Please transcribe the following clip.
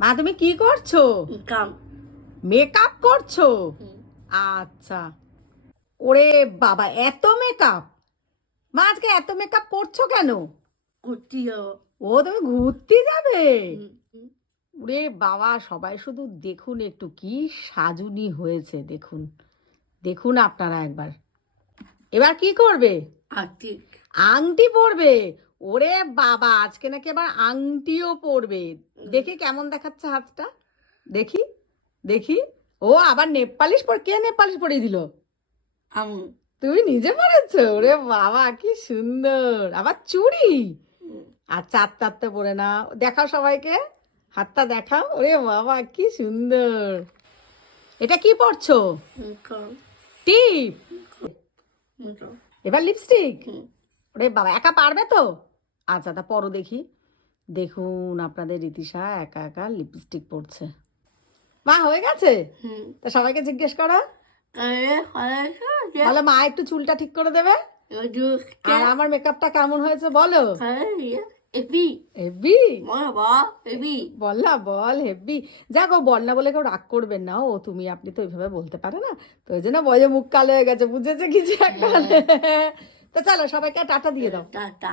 মা তুমি কি করছো? কাম। মেকআপ করছো? আচ্ছা। ওরে বাবা, এত মেকআপ! মা আজকে এত মেকআপ করছো কেন? ঘুরতে যাবো। ও তুমি ঘুরতে যাবে? হুম। ওরে বাবা, সবাই শুধু দেখুন একটু কি সাজুনি হয়েছে, দেখুন দেখুন আপনারা একবার। এবার কি করবে? আর্থিক। আংটি পরবে? ওরে বাবা, আজকে নাকি আবার আংটিও পরবে। দেখি কেমন দেখাচ্ছে হাতটা, দেখি দেখি। ও আবার নেপালিশ পর, কে নেপালিশ পরিয়ে দিল? আমি। তুমি নিজে পরেছো? ওরে বাবা কি সুন্দর! আবার চুড়ি? আর চার চারটে পরে না, দেখাও সবাইকে, হাতটা দেখাও। ওরে বাবা কি সুন্দর! এটা কি পরছো? টিপ? এবার লিপস্টিক? ওরে বাবা, একা পারবে তো? আচ্ছা তা পরো দেখি। দেখুন আপনাদের রীতিশা একা একা লিপস্টিক পরছে। মা হয়ে গেছে? তা সবাইকে জিজ্ঞেস করো, বলো মা একটু চুলটা ঠিক করে দেবে। আর আমার মেকআপটা কেমন হয়েছে বলো। হেব্বি? বল না, বল হেব্বি। যাক, ও বল না বলে কেউ রাগ করবেন না। ও তুমি আপনি তো ওইভাবে বলতে পারে না, তো ওই জন্য বলে মুখ কালো হয়ে গেছে, বুঝেছে কিছু একটা। তো চলো সবাইকে টাটা দিয়ে দাও। টাটা।